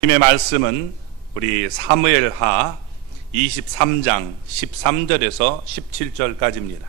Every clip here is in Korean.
하나님의 말씀은 우리 사무엘하 23장 13절에서 17절까지입니다.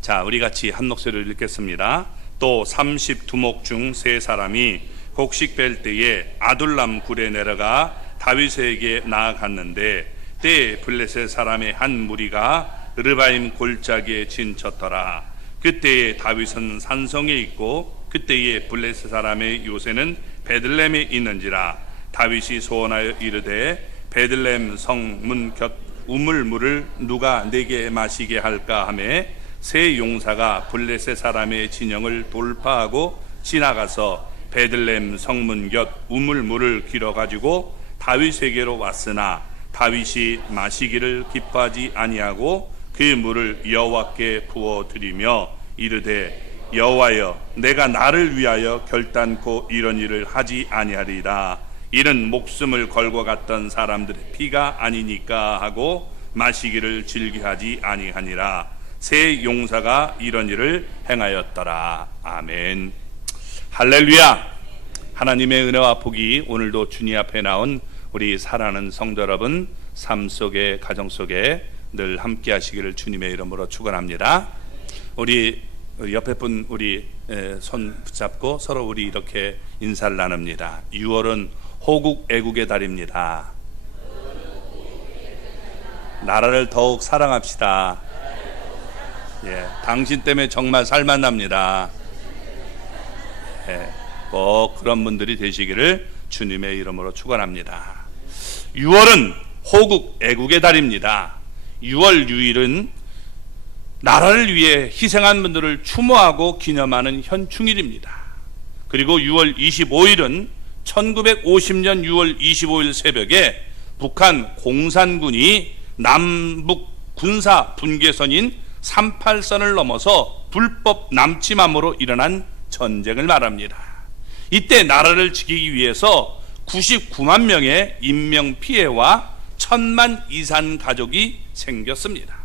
자, 우리 같이 한 목소리로 읽겠습니다. 또 32목 중 세 사람이 곡식 뺄 때에 아둘람 굴에 내려가 다윗에게 나아갔는데 때에 블레셋 사람의 한 무리가 르바임 골짜기에 진쳤더라. 그때에 다윗은 산성에 있고 그때에 블레셋 사람의 요새는 베들레헴에 있는지라. 다윗이 소원하여 이르되 베들레헴 성문 곁 우물물을 누가 내게 마시게 할까 하매 세 용사가 블레셋 사람의 진영을 돌파하고 지나가서 베들레헴 성문 곁 우물물을 길어가지고 다윗에게로 왔으나 다윗이 마시기를 기뻐하지 아니하고 그 물을 여호와께 부어드리며 이르되 여호와여, 내가 나를 위하여 결단코 이런 일을 하지 아니하리라. 이는 목숨을 걸고 갔던 사람들의 피가 아니니까 하고 마시기를 즐겨하지 아니하니라. 세 용사가 이런 일을 행하였더라. 아멘. 할렐루야. 하나님의 은혜와 복이 오늘도 주님 앞에 나온 우리 사랑하는 성도 여러분 삶 속에 가정 속에 늘 함께 하시기를 주님의 이름으로 축원합니다. 우리 옆에 분 우리 손 붙잡고 서로 우리 이렇게 인사를 나눕니다. 6월은 호국 애국의 달입니다. 나라를 더욱 사랑합시다. 예, 당신 때문에 정말 살만 납니다. 예, 꼭 그런 분들이 되시기를 주님의 이름으로 축원합니다. 6월은 호국 애국의 달입니다. 6월 6일은 나라를 위해 희생한 분들을 추모하고 기념하는 현충일입니다. 그리고 6월 25일은 1950년 6월 25일 새벽에 북한 공산군이 남북 군사 분계선인 38선을 넘어서 불법 남침함으로 일어난 전쟁을 말합니다. 이때 나라를 지키기 위해서 99만 명의 인명피해와 1000만 이산 가족이 생겼습니다.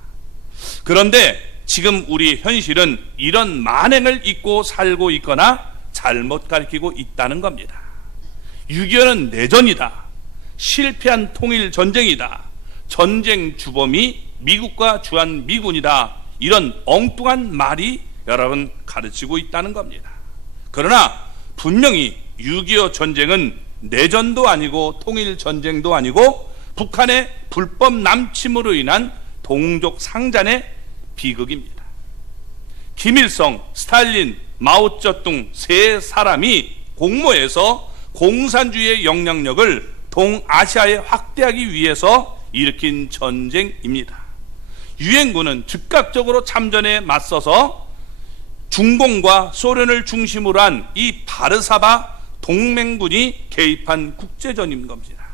그런데 지금 우리 현실은 이런 만행을 잊고 살고 있거나 잘못 가르치고 있다는 겁니다. 6.25는 내전이다. 실패한 통일전쟁이다. 전쟁 주범이 미국과 주한미군이다. 이런 엉뚱한 말이 여러분 가르치고 있다는 겁니다. 그러나 분명히 6.25 전쟁은 내전도 아니고 통일전쟁도 아니고 북한의 불법 남침으로 인한 동족 상잔의 비극입니다. 김일성, 스탈린, 마오쩌둥 세 사람이 공모해서 공산주의의 영향력을 동아시아에 확대하기 위해서 일으킨 전쟁입니다. 유엔군은 즉각적으로 참전에 맞서서 중공과 소련을 중심으로 한 이 바르사바 동맹군이 개입한 국제전인 겁니다.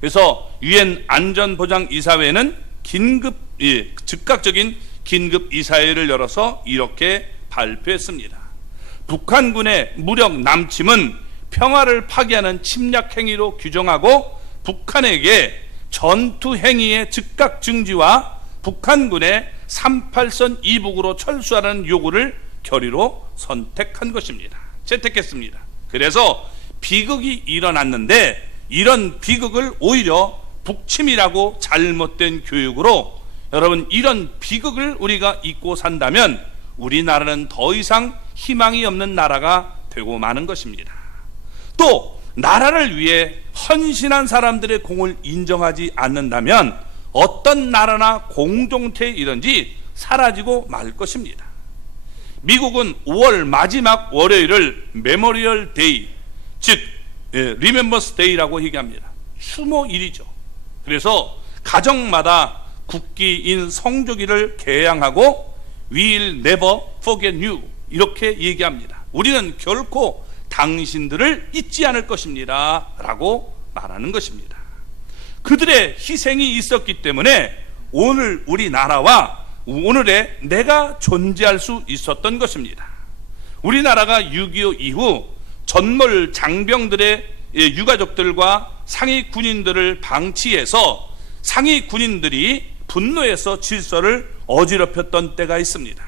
그래서 유엔 안전보장이사회는 즉각적인 긴급 이사회를 열어서 이렇게 발표했습니다. 북한군의 무력 남침은 평화를 파괴하는 침략 행위로 규정하고 북한에게 전투 행위의 즉각 중지와 북한군의 38선 이북으로 철수하는 요구를 결의로 선택한 것입니다. 채택했습니다. 그래서 비극이 일어났는데 이런 비극을 오히려 북침이라고 잘못된 교육으로 여러분 이런 비극을 우리가 잊고 산다면 우리나라는 더 이상 희망이 없는 나라가 되고 마는 것입니다. 또 나라를 위해 헌신한 사람들의 공을 인정하지 않는다면 어떤 나라나 공동체이든지 사라지고 말 것입니다. 미국은 5월 마지막 월요일을 메모리얼 데이, 즉 리멤버스 데이라고 얘기합니다. 추모일이죠. 그래서 가정마다 국기인 성조기를 개양하고 We'll never forget you 이렇게 얘기합니다. 우리는 결코 당신들을 잊지 않을 것입니다 라고 말하는 것입니다. 그들의 희생이 있었기 때문에 오늘 우리나라와 오늘의 내가 존재할 수 있었던 것입니다. 우리나라가 6.25 이후 전몰 장병들의 유가족들과 상위 군인들을 방치해서 상위 군인들이 분노해서 질서를 어지럽혔던 때가 있습니다.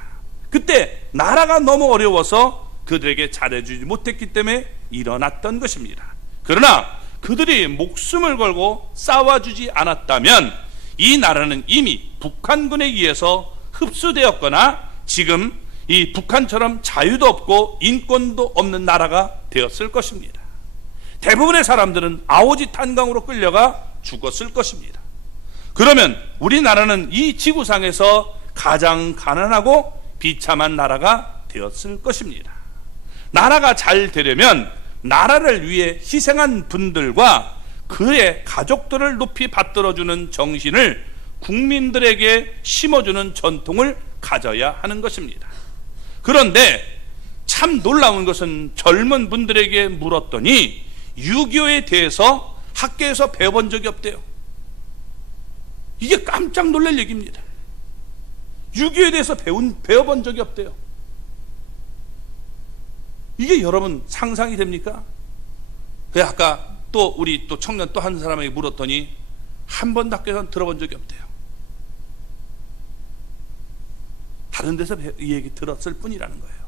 그때 나라가 너무 어려워서 그들에게 잘해주지 못했기 때문에 일어났던 것입니다. 그러나 그들이 목숨을 걸고 싸워주지 않았다면 이 나라는 이미 북한군에 의해서 흡수되었거나 지금 이 북한처럼 자유도 없고 인권도 없는 나라가 되었을 것입니다. 대부분의 사람들은 아오지 탄광으로 끌려가 죽었을 것입니다. 그러면 우리나라는 이 지구상에서 가장 가난하고 비참한 나라가 되었을 것입니다. 나라가 잘 되려면 나라를 위해 희생한 분들과 그의 가족들을 높이 받들어주는 정신을 국민들에게 심어주는 전통을 가져야 하는 것입니다. 그런데 참 놀라운 것은 젊은 분들에게 물었더니 6.25에 대해서 학교에서 배워본 적이 없대요. 이게 깜짝 놀랄 얘기입니다. 6.25에 대해서 배워본 적이 없대요. 이게 여러분 상상이 됩니까? 그 아까 또 우리 또 청년 또 한 사람에게 물었더니 한 번도 학교에서 들어본 적이 없대요. 다른 데서 이 얘기 들었을 뿐이라는 거예요.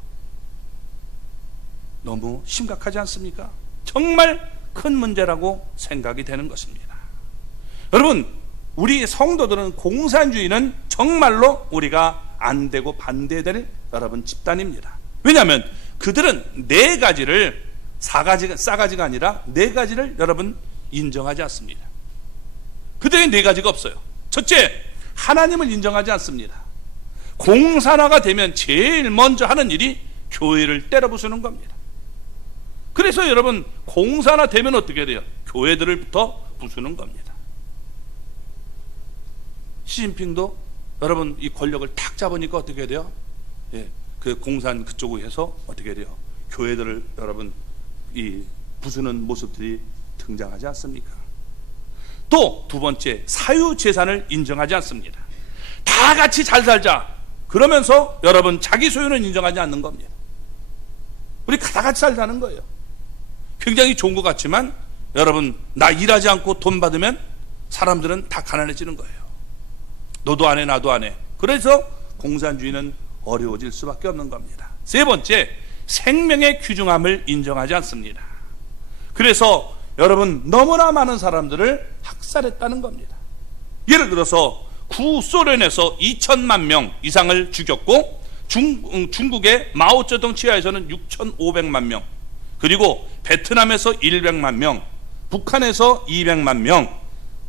너무 심각하지 않습니까? 정말 큰 문제라고 생각이 되는 것입니다. 여러분, 우리 성도들은 공산주의는 정말로 우리가 안 되고 반대될 여러분 집단입니다. 왜냐하면 그들은 네 가지를 싸가지가 아니라 네 가지를 여러분 인정하지 않습니다. 그들의 네 가지가 없어요. 첫째, 하나님을 인정하지 않습니다. 공산화가 되면 제일 먼저 하는 일이 교회를 때려 부수는 겁니다. 그래서 여러분 공산화 되면 어떻게 돼요? 교회들을부터 부수는 겁니다. 시진핑도 여러분 이 권력을 탁 잡으니까 어떻게 돼요? 예, 그 공산 그쪽으로 해서 어떻게 돼요? 교회들을 여러분 이 부수는 모습들이 등장하지 않습니까? 또 두 번째, 사유재산을 인정하지 않습니다. 다 같이 잘 살자 그러면서 여러분 자기 소유는 인정하지 않는 겁니다. 우리 다 같이 살자는 거예요. 굉장히 좋은 것 같지만 여러분 나 일하지 않고 돈 받으면 사람들은 다 가난해지는 거예요. 너도 안 해 나도 안 해. 그래서 공산주의는 어려워질 수밖에 없는 겁니다. 세 번째, 생명의 귀중함을 인정하지 않습니다. 그래서 여러분 너무나 많은 사람들을 학살했다는 겁니다. 예를 들어서 구소련에서 2천만 명 이상을 죽였고 중국의 마오쩌둥 치하에서는 6,500만 명, 그리고 베트남에서 100만 명, 북한에서 200만 명,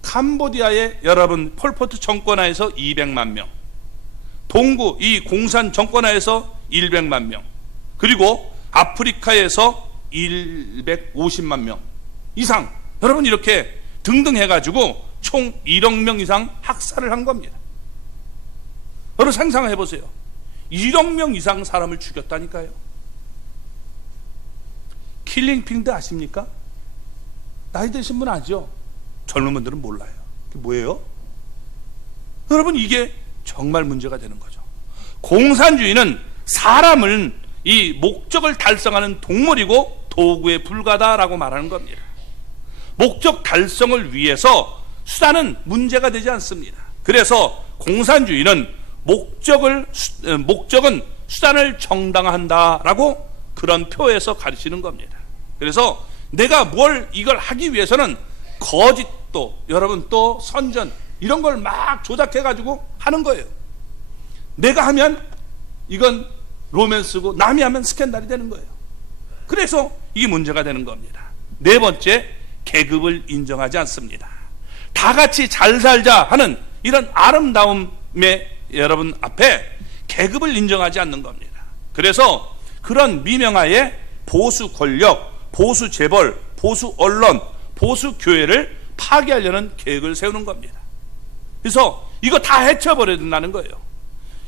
캄보디아의 여러분 폴포트 정권하에서 200만 명, 동구 이 공산 정권하에서 100만 명, 그리고 아프리카에서 150만 명 이상 여러분 이렇게 등등 해가지고 총 1억 명 이상 학살을 한 겁니다. 여러분 상상해 보세요. 1억 명 이상 사람을 죽였다니까요. 킬링핑드 아십니까? 나이 드신 분 아죠? 젊은 분들은 몰라요. 그게 뭐예요? 여러분 이게 정말 문제가 되는 거죠. 공산주의는 사람은 이 목적을 달성하는 동물이고 도구에 불과하다라고 말하는 겁니다. 목적 달성을 위해서 수단은 문제가 되지 않습니다. 그래서 공산주의는 목적은 수단을 정당화한다라고 그런 표에서 가르치는 겁니다. 그래서 내가 뭘 이걸 하기 위해서는 거짓도 여러분 또 선전 이런 걸 막 조작해 가지고 하는 거예요. 내가 하면 이건 로맨스고 남이 하면 스캔들이 되는 거예요. 그래서 이게 문제가 되는 겁니다. 네 번째, 계급을 인정하지 않습니다. 다 같이 잘 살자 하는 이런 아름다움의 여러분 앞에 계급을 인정하지 않는 겁니다. 그래서 그런 미명하에 보수 권력, 보수 재벌, 보수 언론, 보수 교회를 파괴하려는 계획을 세우는 겁니다. 그래서 이거 다 해쳐버려야 된다는 거예요.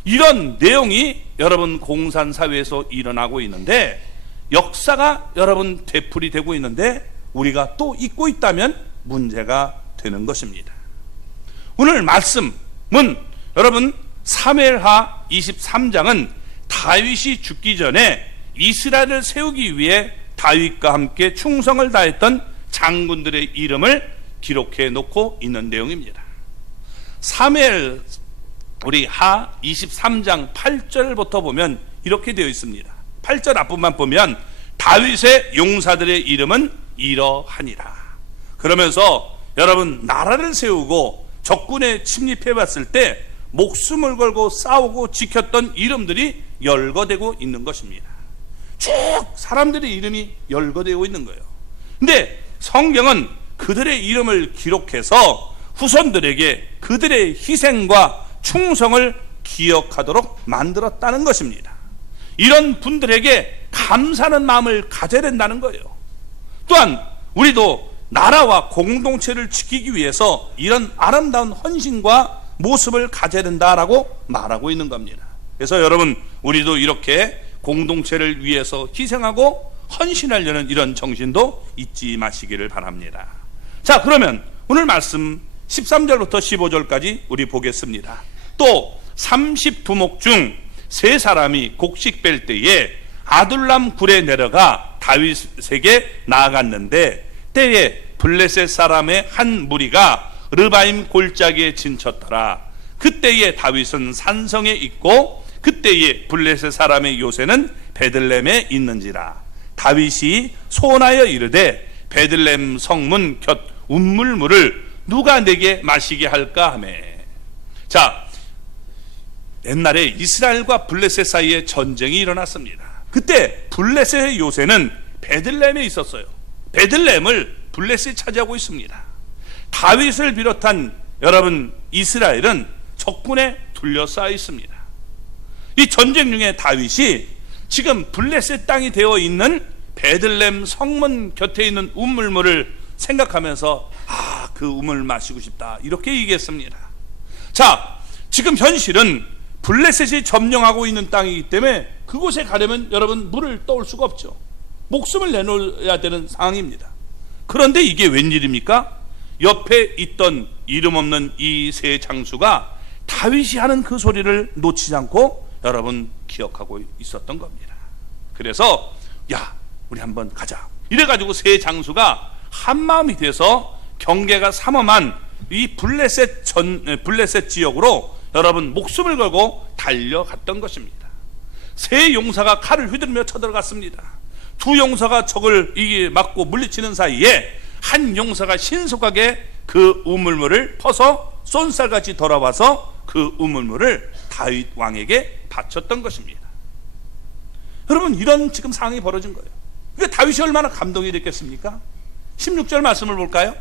이런 내용이 여러분 공산사회에서 일어나고 있는데 역사가 여러분 되풀이되고 있는데 우리가 또 잊고 있다면 문제가 되는 것입니다. 오늘 말씀은 여러분 사무엘하 23장은 다윗이 죽기 전에 이스라엘을 세우기 위해 다윗과 함께 충성을 다했던 장군들의 이름을 기록해 놓고 있는 내용입니다. 사무엘 우리 하 23장 8절부터 보면 이렇게 되어 있습니다. 8절 앞부분만 보면 다윗의 용사들의 이름은 이러하니라. 그러면서 여러분 나라를 세우고 적군에 침입해 봤을 때 목숨을 걸고 싸우고 지켰던 이름들이 열거되고 있는 것입니다. 쭉 사람들의 이름이 열거되고 있는 거예요. 근데 성경은 그들의 이름을 기록해서 후손들에게 그들의 희생과 충성을 기억하도록 만들었다는 것입니다. 이런 분들에게 감사하는 마음을 가져야 된다는 거예요. 또한 우리도 나라와 공동체를 지키기 위해서 이런 아름다운 헌신과 모습을 가져야 된다라고 말하고 있는 겁니다. 그래서 여러분, 우리도 이렇게 공동체를 위해서 희생하고 헌신하려는 이런 정신도 잊지 마시기를 바랍니다. 자, 그러면 오늘 말씀 13절부터 15절까지 우리 보겠습니다. 또 30두목 중 3사람이 곡식 뺄 때에 아둘람 굴에 내려가 다윗에게 나아갔는데, 때에 블레셋 사람의 한 무리가 르바임 골짜기에 진쳤더라. 그때에 다윗은 산성에 있고 그때에 블레셋 사람의 요새는 베들렘에 있는지라. 다윗이 소원하여 이르되 베들렘 성문 곁 운물물을 누가 내게 마시게 할까 하며. 자, 옛날에 이스라엘과 블레셋 사이에 전쟁이 일어났습니다. 그때 블레셋의 요새는 베들렘에 있었어요. 베들렘을 블레셋이 차지하고 있습니다. 다윗을 비롯한 여러분 이스라엘은 적군에 둘러싸여 있습니다. 이 전쟁 중에 다윗이 지금 블레셋 땅이 되어 있는 베들렘 성문 곁에 있는 우물물을 생각하면서 그 우물 마시고 싶다, 이렇게 얘기했습니다. 자, 지금 현실은 블레셋이 점령하고 있는 땅이기 때문에 그곳에 가려면 여러분 물을 떠올 수가 없죠. 목숨을 내놓아야 되는 상황입니다. 그런데 이게 웬일입니까? 옆에 있던 이름 없는 이 세 장수가 다윗이 하는 그 소리를 놓치지 않고 여러분 기억하고 있었던 겁니다. 그래서 야, 우리 한번 가자, 이래가지고 세 장수가 한마음이 돼서 경계가 삼엄한 이 블레셋 지역으로 여러분 목숨을 걸고 달려갔던 것입니다. 세 용사가 칼을 휘두르며 쳐들어갔습니다. 두 용사가 적을 맞고 물리치는 사이에 한 용사가 신속하게 그 우물물을 퍼서 쏜살같이 돌아와서 그 우물물을 다윗 왕에게 바쳤던 것입니다. 여러분, 이런 지금 상황이 벌어진 거예요. 그러니까 다윗이 얼마나 감동이 됐겠습니까? 16절 말씀을 볼까요?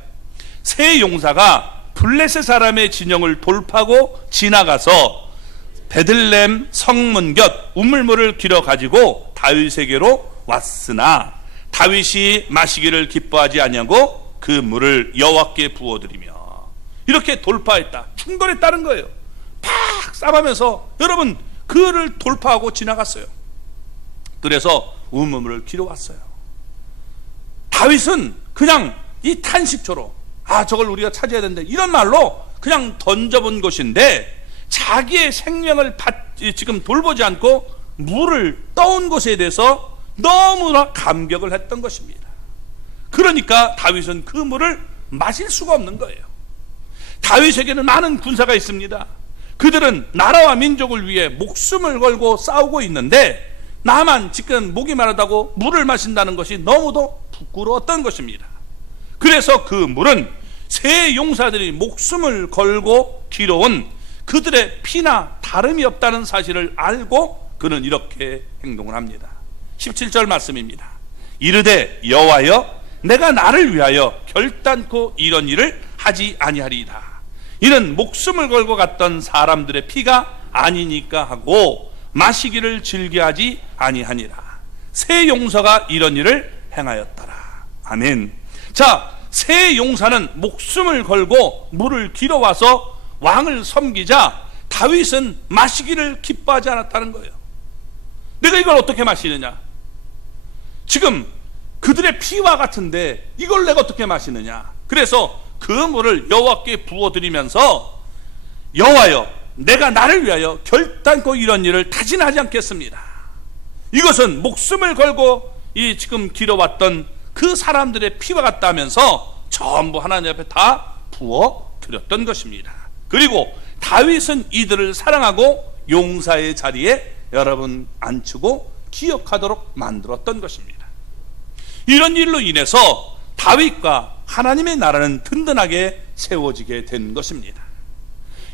세 용사가 블레셋 사람의 진영을 돌파하고 지나가서 베들렘 성문 곁 우물물을 길어 가지고 다윗에게로 왔으나 다윗이 마시기를 기뻐하지 아니하고 그 물을 여호와께 부어드리며. 이렇게 돌파했다, 충돌했다는 거예요. 팍 싸매면서 여러분 그를 돌파하고 지나갔어요. 그래서 우물물을 길어 왔어요. 다윗은 그냥 이 탄식초로 저걸 우리가 찾아야 된다, 이런 말로 그냥 던져본 것인데 자기의 생명을 지금 돌보지 않고 물을 떠온 것에 대해서 너무나 감격을 했던 것입니다. 그러니까 다윗은 그 물을 마실 수가 없는 거예요. 다윗에게는 많은 군사가 있습니다. 그들은 나라와 민족을 위해 목숨을 걸고 싸우고 있는데 나만 지금 목이 마르다고 물을 마신다는 것이 너무도 부끄러웠던 것입니다. 그래서 그 물은 세 용사들이 목숨을 걸고 길어온 그들의 피나 다름이 없다는 사실을 알고 그는 이렇게 행동을 합니다. 17절 말씀입니다. 이르되 여호와여, 내가 나를 위하여 결단코 이런 일을 하지 아니하리이다. 이는 목숨을 걸고 갔던 사람들의 피가 아니니까 하고 마시기를 즐겨하지 아니하니라. 세 용사가 이런 일을 행하였더라. 아멘. 자, 세 용사는 목숨을 걸고 물을 길어와서 왕을 섬기자 다윗은 마시기를 기뻐하지 않았다는 거예요. 내가 이걸 어떻게 마시느냐? 지금 그들의 피와 같은데 이걸 내가 어떻게 마시느냐? 그래서 그 물을 여호와께 부어드리면서 여호와여, 내가 나를 위하여 결단코 이런 일을 다시는 하지 않겠습니다. 이것은 목숨을 걸고 이 지금 길어왔던 그 사람들의 피와 같다면서 전부 하나님 앞에 다 부어드렸던 것입니다. 그리고 다윗은 이들을 사랑하고 용사의 자리에 여러분 앉히고 기억하도록 만들었던 것입니다. 이런 일로 인해서 다윗과 하나님의 나라는 든든하게 세워지게 된 것입니다.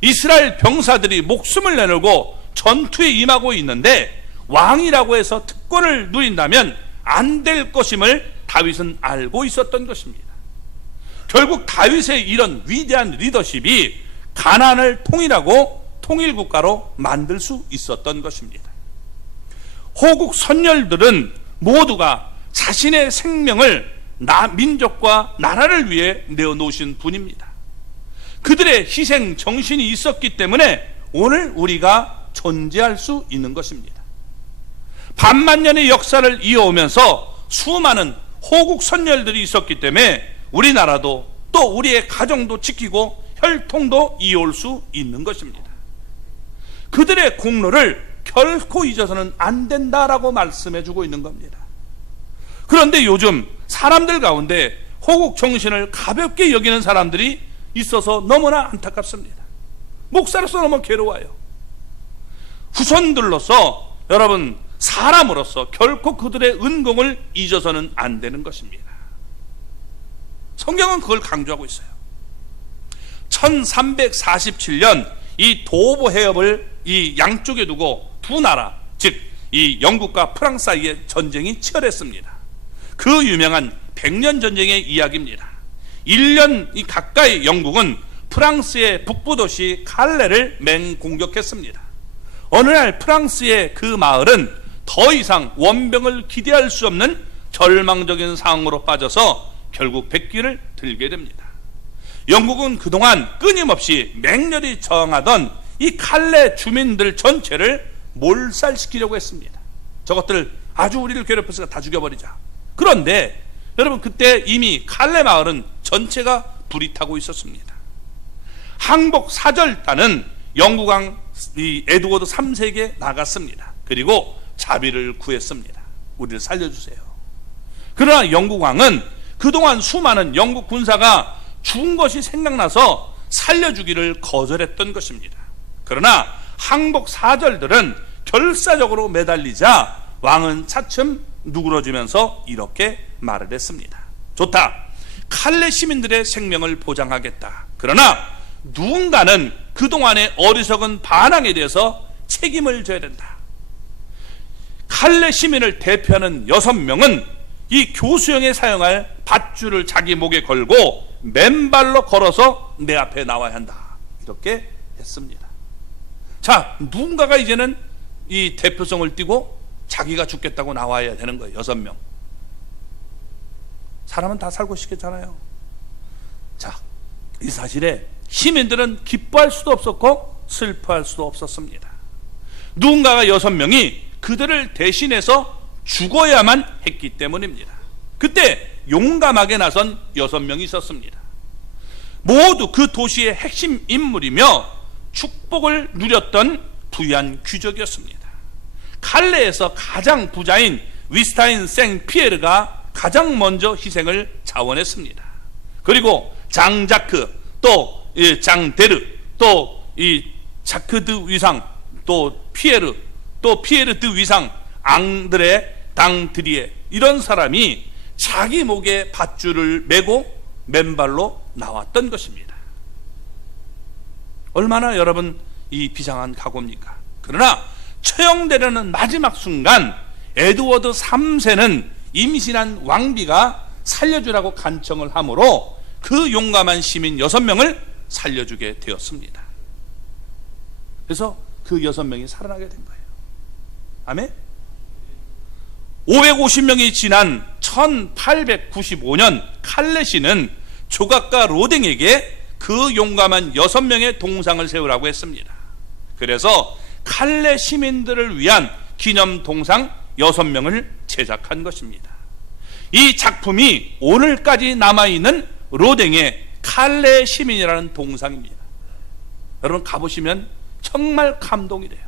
이스라엘 병사들이 목숨을 내놓고 전투에 임하고 있는데 왕이라고 해서 특권을 누린다면 안 될 것임을 다윗은 알고 있었던 것입니다. 결국 다윗의 이런 위대한 리더십이 가나안을 통일하고 통일국가로 만들 수 있었던 것입니다. 호국 선열들은 모두가 자신의 생명을 민족과 나라를 위해 내어놓으신 분입니다. 그들의 희생 정신이 있었기 때문에 오늘 우리가 존재할 수 있는 것입니다. 반만년의 역사를 이어오면서 수많은 호국 선열들이 있었기 때문에 우리나라도 또 우리의 가정도 지키고 혈통도 이어올 수 있는 것입니다. 그들의 공로를 결코 잊어서는 안 된다라고 말씀해 주고 있는 겁니다. 그런데 요즘 사람들 가운데 호국 정신을 가볍게 여기는 사람들이 있어서 너무나 안타깝습니다. 목사로서 너무 괴로워요. 후손들로서 여러분, 사람으로서 결코 그들의 은공을 잊어서는 안 되는 것입니다. 성경은 그걸 강조하고 있어요. 1347년 이 도보 해협을 이 양쪽에 두고 두 나라, 즉 이 영국과 프랑스 사이에 전쟁이 치열했습니다. 그 유명한 100년 전쟁의 이야기입니다. 1년 가까이 영국은 프랑스의 북부 도시 칼레를 맹공격했습니다. 어느 날 프랑스의 그 마을은 더 이상 원병을 기대할 수 없는 절망적인 상황으로 빠져서 결국 백기를 들게 됩니다. 영국은 그동안 끊임없이 맹렬히 저항하던 이 칼레 주민들 전체를 몰살시키려고 했습니다. 저것들 아주 우리를 괴롭혀서 다 죽여버리자. 그런데 여러분, 그때 이미 칼레 마을은 전체가 불이 타고 있었습니다. 항복 사절단은 영국왕 에드워드 3세에게 나갔습니다. 그리고 자비를 구했습니다. 우리를 살려주세요. 그러나 영국왕은 그동안 수많은 영국 군사가 죽은 것이 생각나서 살려주기를 거절했던 것입니다. 그러나 항복 사절들은 결사적으로 매달리자 왕은 차츰 누그러지면서 이렇게 말을 했습니다. 좋다. 칼레 시민들의 생명을 보장하겠다. 그러나 누군가는 그동안의 어리석은 반항에 대해서 책임을 져야 된다. 칼레 시민을 대표하는 6명은 이 교수형에 사용할 밧줄을 자기 목에 걸고 맨발로 걸어서 내 앞에 나와야 한다. 이렇게 했습니다. 자, 누군가가 이제는 이 대표성을 띠고 자기가 죽겠다고 나와야 되는 거예요. 6명. 사람은 다 살고 싶겠잖아요. 자, 이 사실에 시민들은 기뻐할 수도 없었고 슬퍼할 수도 없었습니다. 누군가가 6명이 그들을 대신해서 죽어야만 했기 때문입니다. 그때 용감하게 나선 6명이 있었습니다. 모두 그 도시의 핵심 인물이며 축복을 누렸던 부유한 귀족이었습니다. 칼레에서 가장 부자인 위스타인 생피에르가 가장 먼저 희생을 자원했습니다. 그리고 장자크, 또 장데르, 또 이 자크드 위상, 또 피에르, 또 피에르드 위상, 앙드레 당드리에, 이런 사람이 자기 목에 밧줄을 메고 맨발로 나왔던 것입니다. 얼마나 여러분 이 비장한 각오입니까? 그러나 처형되려는 마지막 순간 에드워드 3세는 임신한 왕비가 살려주라고 간청을 하므로 그 용감한 시민 6명을 살려주게 되었습니다. 그래서 그 6명이 살아나게 된 거예요. 아멘? 550명이 지난 1895년 칼레시는 조각가 로댕에게 그 용감한 6명의 동상을 세우라고 했습니다. 그래서 칼레 시민들을 위한 기념 동상 6명을 제작한 것입니다. 이 작품이 오늘까지 남아있는 로댕의 칼레 시민이라는 동상입니다. 여러분 가보시면 정말 감동이 돼요.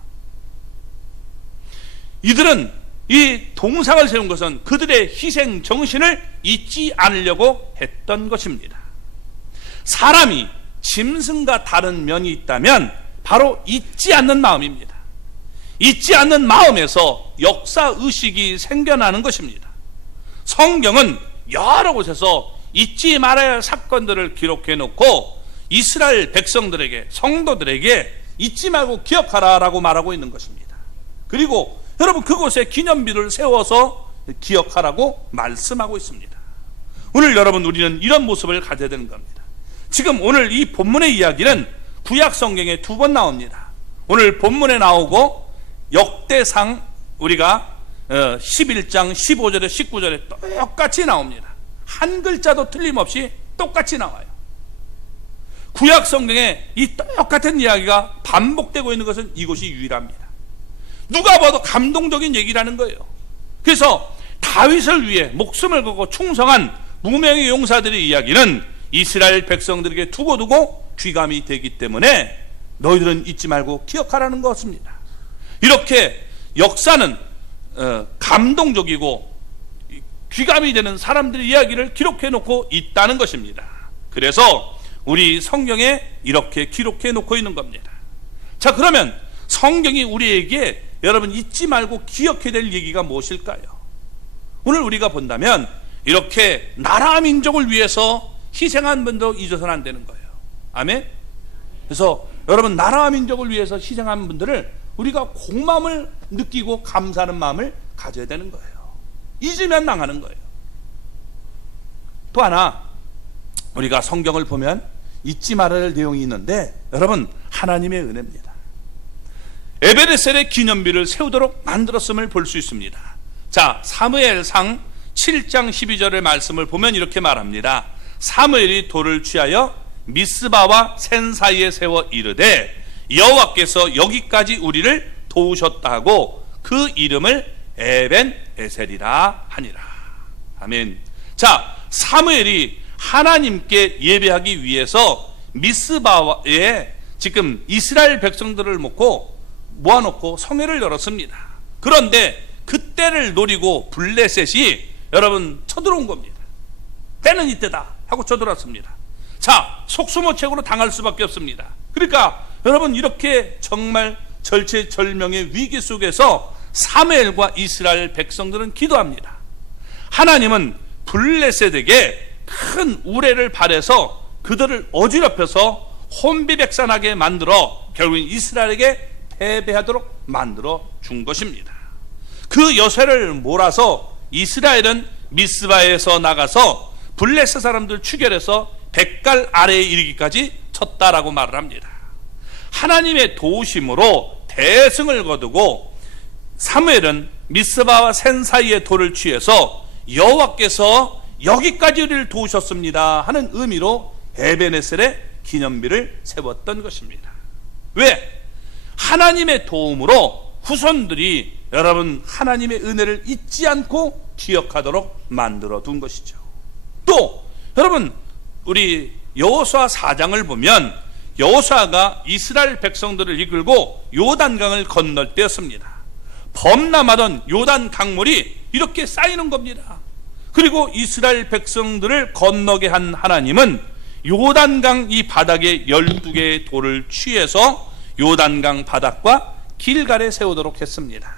이들은 이 동상을 세운 것은 그들의 희생 정신을 잊지 않으려고 했던 것입니다. 사람이 짐승과 다른 면이 있다면 바로 잊지 않는 마음입니다. 잊지 않는 마음에서 역사의식이 생겨나는 것입니다. 성경은 여러 곳에서 잊지 말아야 할 사건들을 기록해 놓고 이스라엘 백성들에게, 성도들에게 잊지 말고 기억하라라고 말하고 있는 것입니다. 그리고 여러분 그곳에 기념비를 세워서 기억하라고 말씀하고 있습니다. 오늘 여러분 우리는 이런 모습을 가져야 되는 겁니다. 지금 오늘 이 본문의 이야기는 구약 성경에 2번 나옵니다. 오늘 본문에 나오고 역대상 우리가 11장 15절에 19절에 똑같이 나옵니다. 한 글자도 틀림없이 똑같이 나와요. 구약 성경에 이 똑같은 이야기가 반복되고 있는 것은 이곳이 유일합니다. 누가 봐도 감동적인 얘기라는 거예요. 그래서 다윗을 위해 목숨을 걸고 충성한 무명의 용사들의 이야기는 이스라엘 백성들에게 두고두고 귀감이 되기 때문에 너희들은 잊지 말고 기억하라는 것입니다. 이렇게 역사는 감동적이고 귀감이 되는 사람들의 이야기를 기록해 놓고 있다는 것입니다. 그래서 우리 성경에 이렇게 기록해 놓고 있는 겁니다. 자, 그러면 성경이 우리에게 여러분 잊지 말고 기억해야 될 얘기가 무엇일까요? 오늘 우리가 본다면 이렇게 나라 민족을 위해서 희생한 분도 잊어서는 안 되는 거예요. 아멘? 그래서 여러분 나라와 민족을 위해서 희생한 분들을 우리가 고마움을 느끼고 감사하는 마음을 가져야 되는 거예요. 잊으면 망하는 거예요. 또 하나 우리가 성경을 보면 잊지 말아야 할 내용이 있는데 여러분 하나님의 은혜입니다. 에베네셀의 기념비를 세우도록 만들었음을 볼 수 있습니다. 자, 사무엘상 7장 12절의 말씀을 보면 이렇게 말합니다. 사무엘이 돌을 취하여 미스바와 센 사이에 세워 이르되 여호와께서 여기까지 우리를 도우셨다 하고 그 이름을 에벤에셀이라 하니라. 아멘. 자, 사무엘이 하나님께 예배하기 위해서 미스바에 지금 이스라엘 백성들을 모아놓고 성회를 열었습니다. 그런데 그때를 노리고 블레셋이 여러분 쳐들어온 겁니다. 때는 이때다 하고 쳐들어왔습니다. 자, 속수무책으로 당할 수밖에 없습니다. 그러니까 여러분 이렇게 정말 절체절명의 위기 속에서 사무엘과 이스라엘 백성들은 기도합니다. 하나님은 블레셋에게 큰 우레를 발해서 그들을 어지럽혀서 혼비백산하게 만들어 결국 이스라엘에게 패배하도록 만들어 준 것입니다. 그 여세를 몰아서 이스라엘은 미스바에서 나가서 블레셋 사람들 추결해서 백갈 아래에 이르기까지 쳤다라고 말을 합니다. 하나님의 도우심으로 대승을 거두고 사무엘은 미스바와 센 사이의 돌을 취해서 여호와께서 여기까지 우리를 도우셨습니다 하는 의미로 에베네셀의 기념비를 세웠던 것입니다. 왜? 하나님의 도움으로 후손들이 여러분 하나님의 은혜를 잊지 않고 기억하도록 만들어 둔 것이죠. 또 여러분 우리 여호수아 4장을 보면 여호수아가 이스라엘 백성들을 이끌고 요단강을 건널 때였습니다. 범람하던 요단 강물이 이렇게 쌓이는 겁니다. 그리고 이스라엘 백성들을 건너게 한 하나님은 요단강 이 바닥에 12개의 돌을 취해서 요단강 바닥과 길갈에 세우도록 했습니다.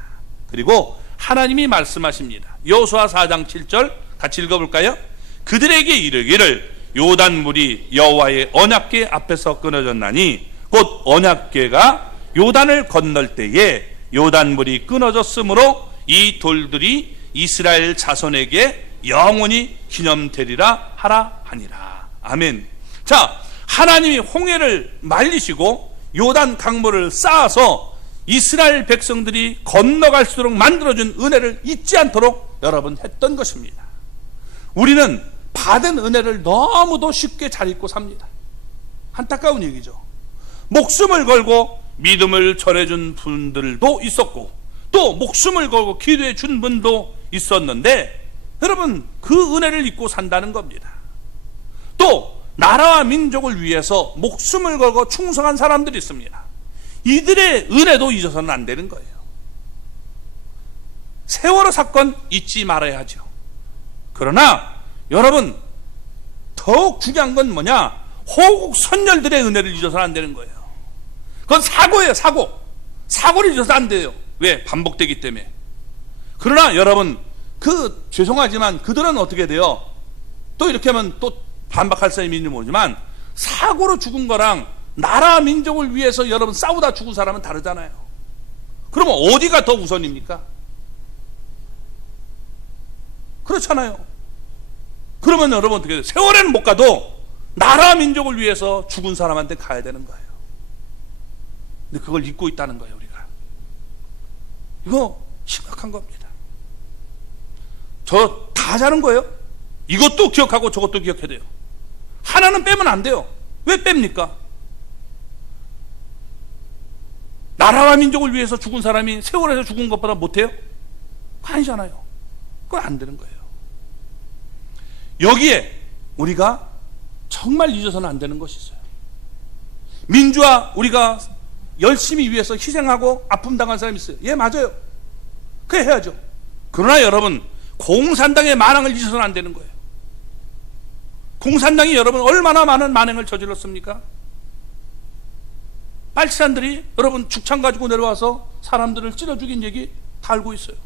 그리고 하나님이 말씀하십니다. 여호수아 4장 7절 같이 읽어볼까요? 그들에게 이르기를 요단물이 여호와의 언약궤 앞에서 끊어졌나니 곧 언약궤가 요단을 건널 때에 요단물이 끊어졌으므로 이 돌들이 이스라엘 자손에게 영원히 기념되리라 하라 하니라. 아멘. 자, 하나님이 홍해를 말리시고 요단 강물을 쌓아서 이스라엘 백성들이 건너갈 수 있도록 만들어준 은혜를 잊지 않도록 여러분 했던 것입니다. 우리는 받은 은혜를 너무도 쉽게 잘 잊고 삽니다. 안타까운 얘기죠. 목숨을 걸고 믿음을 전해준 분들도 있었고 또 목숨을 걸고 기도해 준 분도 있었는데 여러분 그 은혜를 잊고 산다는 겁니다. 또 나라와 민족을 위해서 목숨을 걸고 충성한 사람들이 있습니다. 이들의 은혜도 잊어서는 안 되는 거예요. 세월호 사건 잊지 말아야 하죠. 그러나 여러분 더욱 중요한 건 뭐냐? 호국 선열들의 은혜를 잊어서는 안 되는 거예요. 그건 사고예요. 사고를 잊어서 안 돼요. 왜? 반복되기 때문에. 그러나 여러분 죄송하지만 그들은 어떻게 돼요? 또 이렇게 하면 또 반박할 사람이 있는지 모르지만 사고로 죽은 거랑 나라 민족을 위해서 여러분 싸우다 죽은 사람은 다르잖아요. 그러면 어디가 더 우선입니까? 그렇잖아요. 그러면 여러분 어떻게 돼요? 세월에는 못 가도 나라 민족을 위해서 죽은 사람한테 가야 되는 거예요. 근데 그걸 잊고 있다는 거예요, 우리가. 이거 심각한 겁니다. 저 다 자는 거예요. 이것도 기억하고 저것도 기억해야 돼요. 하나는 빼면 안 돼요. 왜 뺍니까? 나라와 민족을 위해서 죽은 사람이 세월에서 죽은 것보다 못해요? 아니잖아요. 그건 안 되는 거예요. 여기에 우리가 정말 잊어서는 안 되는 것이 있어요. 민주화 우리가 열심히 위해서 희생하고 아픔 당한 사람이 있어요. 예, 맞아요. 그래 해야죠. 그러나 여러분, 공산당의 만행을 잊어서는 안 되는 거예요. 공산당이 여러분 얼마나 많은 만행을 저질렀습니까? 빨치산들이 여러분 죽창 가지고 내려와서 사람들을 찔러 죽인 얘기 다 알고 있어요.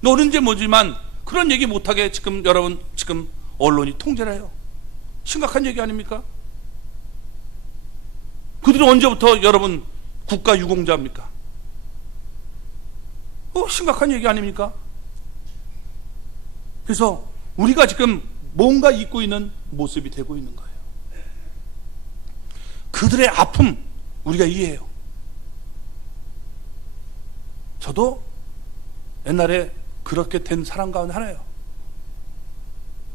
노른지 뭐지만 그런 얘기 못하게 지금 여러분 지금 언론이 통제를 해요. 심각한 얘기 아닙니까? 그들은 언제부터 여러분 국가 유공자입니까? 심각한 얘기 아닙니까? 그래서 우리가 지금 뭔가 잊고 있는 모습이 되고 있는 거예요. 그들의 아픔 우리가 이해해요. 저도 옛날에 그렇게 된 사람 가운데 하나예요.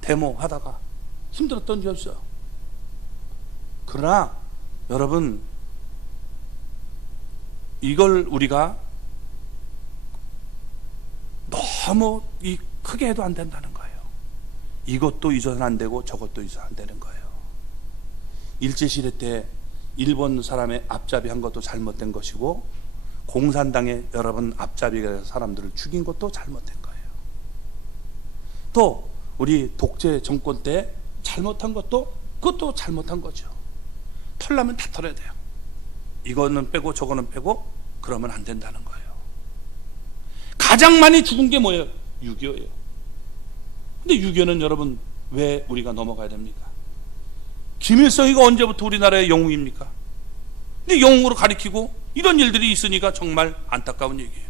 데모하다가 힘들었던 적이 있어요. 그러나 여러분, 이걸 우리가 너무 크게 해도 안 된다는 거예요. 이것도 잊어서는 안 되고 저것도 잊어서는 안 되는 거예요. 일제시대 때 일본 사람의 앞잡이 한 것도 잘못된 것이고, 공산당의 여러분 앞잡이가 돼서 사람들을 죽인 것도 잘못된 거예요. 또 우리 독재 정권 때 잘못한 것도 그것도 잘못한 거죠. 털라면 다 털어야 돼요. 이거는 빼고 저거는 빼고 그러면 안 된다는 거예요. 가장 많이 죽은 게 뭐예요? 6.25예요. 근데 6.25는 여러분 왜 우리가 넘어가야 됩니까? 김일성이가 언제부터 우리나라의 영웅입니까? 근데 영웅으로 가리키고 이런 일들이 있으니까 정말 안타까운 얘기예요.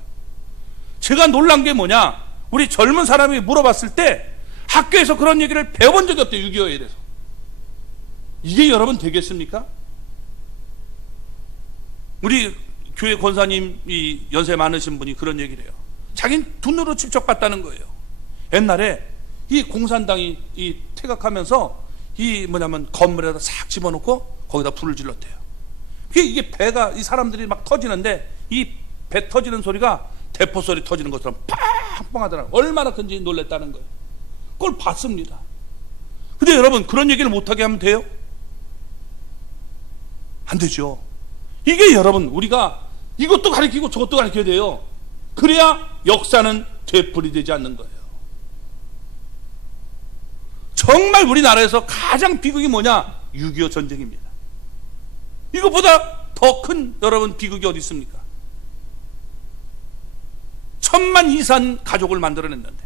제가 놀란 게 뭐냐, 우리 젊은 사람이 물어봤을 때 학교에서 그런 얘기를 배워본 적이 없대요. 6.25에 대해서. 이게 여러분 되겠습니까? 우리 교회 권사님이 연세 많으신 분이 그런 얘기를 해요. 자기는 눈으로 직접 봤다는 거예요. 옛날에 이 공산당이 퇴각하면서 건물에다 싹 집어넣고 거기다 불을 질렀대요. 이게 배가 이 사람들이 막 터지는데 이 배 터지는 소리가 대포 소리 터지는 것처럼 팡팡 하더라고요. 얼마나 큰지 놀랬다는 거예요. 그걸 봤습니다. 근데 여러분 그런 얘기를 못하게 하면 돼요? 안 되죠. 이게 여러분 우리가 이것도 가르치고 저것도 가르쳐야 돼요. 그래야 역사는 되풀이되지 않는 거예요. 정말 우리나라에서 가장 비극이 뭐냐? 6.25 전쟁입니다. 이것보다 더 큰 여러분 비극이 어디 있습니까? 1000만 이상 가족을 만들어냈는데,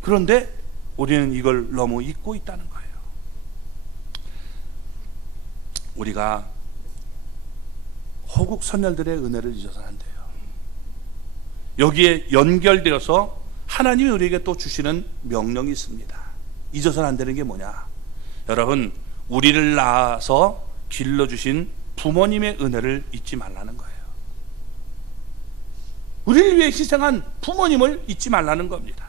그런데 우리는 이걸 너무 잊고 있다는 거예요. 우리가 호국 선열들의 은혜를 잊어서는 안 돼요. 여기에 연결되어서 하나님이 우리에게 또 주시는 명령이 있습니다. 잊어서는 안 되는 게 뭐냐? 여러분, 우리를 낳아서 길러주신 부모님의 은혜를 잊지 말라는 거예요. 우리를 위해 희생한 부모님을 잊지 말라는 겁니다.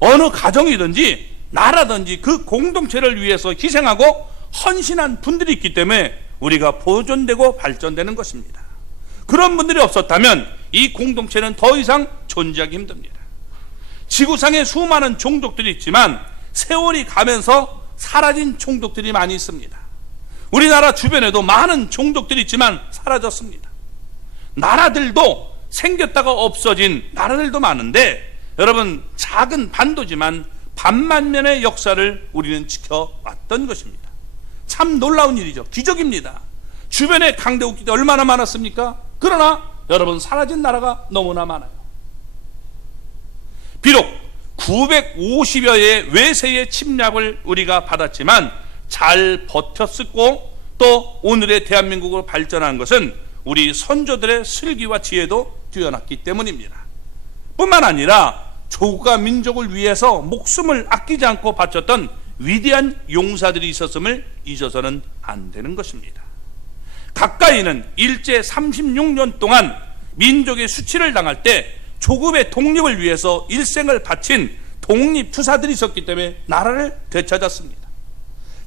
어느 가정이든지 나라든지 그 공동체를 위해서 희생하고 헌신한 분들이 있기 때문에 우리가 보존되고 발전되는 것입니다. 그런 분들이 없었다면 이 공동체는 더 이상 존재하기 힘듭니다. 지구상에 수많은 종족들이 있지만 세월이 가면서 사라진 종족들이 많이 있습니다. 우리나라 주변에도 많은 종족들이 있지만 사라졌습니다. 나라들도 생겼다가 없어진 나라들도 많은데, 여러분 작은 반도지만 반만년의 역사를 우리는 지켜왔던 것입니다. 참 놀라운 일이죠. 기적입니다. 주변에 강대국들이 얼마나 많았습니까? 그러나 여러분 사라진 나라가 너무나 많아요. 비록 950여의 외세의 침략을 우리가 받았지만 잘 버텼었고, 또 오늘의 대한민국으로 발전한 것은 우리 선조들의 슬기와 지혜도 뛰어났기 때문입니다. 뿐만 아니라 조국과 민족을 위해서 목숨을 아끼지 않고 바쳤던 위대한 용사들이 있었음을 잊어서는 안 되는 것입니다. 가까이는 일제 36년 동안 민족의 수치를 당할 때 조국의 독립을 위해서 일생을 바친 독립투사들이 있었기 때문에 나라를 되찾았습니다.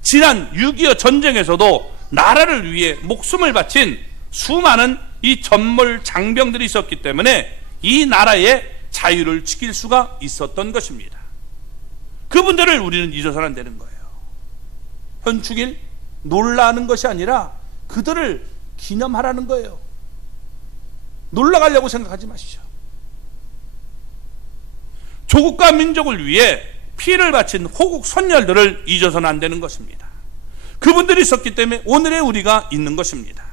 지난 6.25 전쟁에서도 나라를 위해 목숨을 바친 수많은 이 전몰 장병들이 있었기 때문에 이 나라의 자유를 지킬 수가 있었던 것입니다. 그분들을 우리는 잊어서는 안 되는 거예요. 현충일 놀라는 것이 아니라 그들을 기념하라는 거예요. 놀라가려고 생각하지 마시죠. 조국과 민족을 위해 피를 바친 호국 선열들을 잊어서는 안 되는 것입니다. 그분들이 있었기 때문에 오늘의 우리가 있는 것입니다.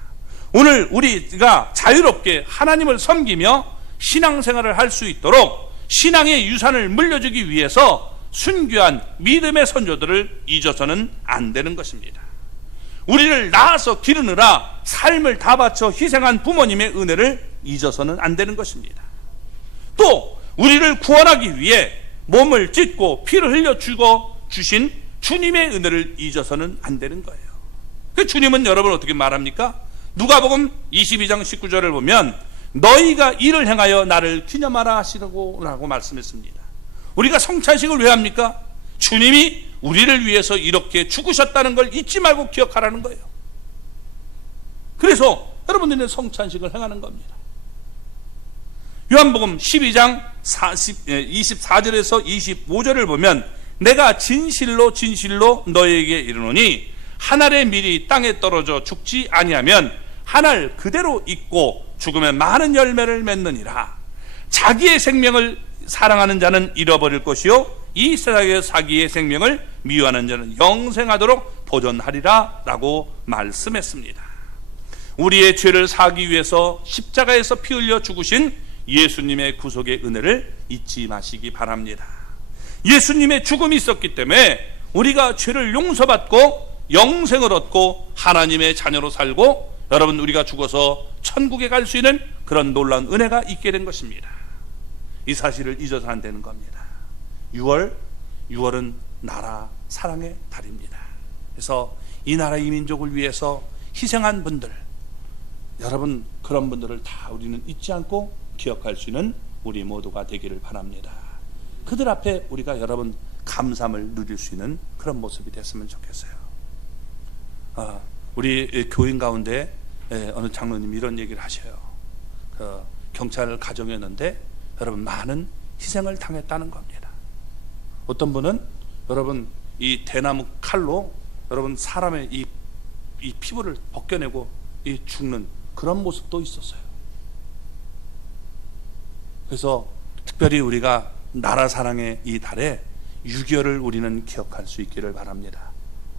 오늘 우리가 자유롭게 하나님을 섬기며 신앙생활을 할 수 있도록 신앙의 유산을 물려주기 위해서 순교한 믿음의 선조들을 잊어서는 안 되는 것입니다. 우리를 낳아서 기르느라 삶을 다 바쳐 희생한 부모님의 은혜를 잊어서는 안 되는 것입니다. 또 우리를 구원하기 위해 몸을 찢고 피를 흘려 죽어 주신 주님의 은혜를 잊어서는 안 되는 거예요. 그 주님은 여러분 어떻게 말합니까? 누가복음 22장 19절을 보면 너희가 이를 행하여 나를 기념하라 하시라고 말씀했습니다. 우리가 성찬식을 왜 합니까? 주님이 우리를 위해서 이렇게 죽으셨다는 걸 잊지 말고 기억하라는 거예요. 그래서 여러분들은 성찬식을 행하는 겁니다. 요한복음 12장 24절에서 25절을 보면 내가 진실로 진실로 너희에게 이르노니 한 알의 밀이 땅에 떨어져 죽지 아니하면 한 알 그대로 있고 죽으면 많은 열매를 맺느니라. 자기의 생명을 사랑하는 자는 잃어버릴 것이요 이 세상의 자기의 생명을 미워하는 자는 영생하도록 보존하리라 라고 말씀했습니다. 우리의 죄를 사하기 위해서 십자가에서 피 흘려 죽으신 예수님의 구속의 은혜를 잊지 마시기 바랍니다. 예수님의 죽음이 있었기 때문에 우리가 죄를 용서받고 영생을 얻고 하나님의 자녀로 살고 여러분 우리가 죽어서 천국에 갈 수 있는 그런 놀라운 은혜가 있게 된 것입니다. 이 사실을 잊어서 안 되는 겁니다. 6월은 나라 사랑의 달입니다. 그래서 이 나라 이 민족을 위해서 희생한 분들, 여러분 그런 분들을 다 우리는 잊지 않고 기억할 수 있는 우리 모두가 되기를 바랍니다. 그들 앞에 우리가 여러분 감사함을 누릴 수 있는 그런 모습이 됐으면 좋겠어요. 우리 교인 가운데 어느 장로님이 이런 얘기를 하셔요. 경찰 가정이었는데 여러분 많은 희생을 당했다는 겁니다. 어떤 분은 여러분 이 대나무 칼로 여러분 사람의 이 피부를 벗겨내고 이 죽는 그런 모습도 있었어요. 그래서 특별히 우리가 나라 사랑의 이 달에 6.25를 우리는 기억할 수 있기를 바랍니다.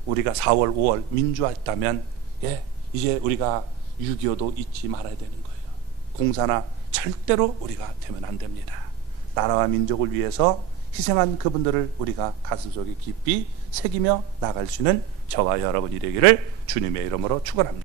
우리가 4월, 5월 민주화했다면 이제 우리가 6.25도 잊지 말아야 되는 거예요. 공산화 절대로 우리가 되면 안 됩니다. 나라와 민족을 위해서 희생한 그분들을 우리가 가슴속에 깊이 새기며 나갈 수 있는 저와 여러분이 되기를 주님의 이름으로 축원합니다.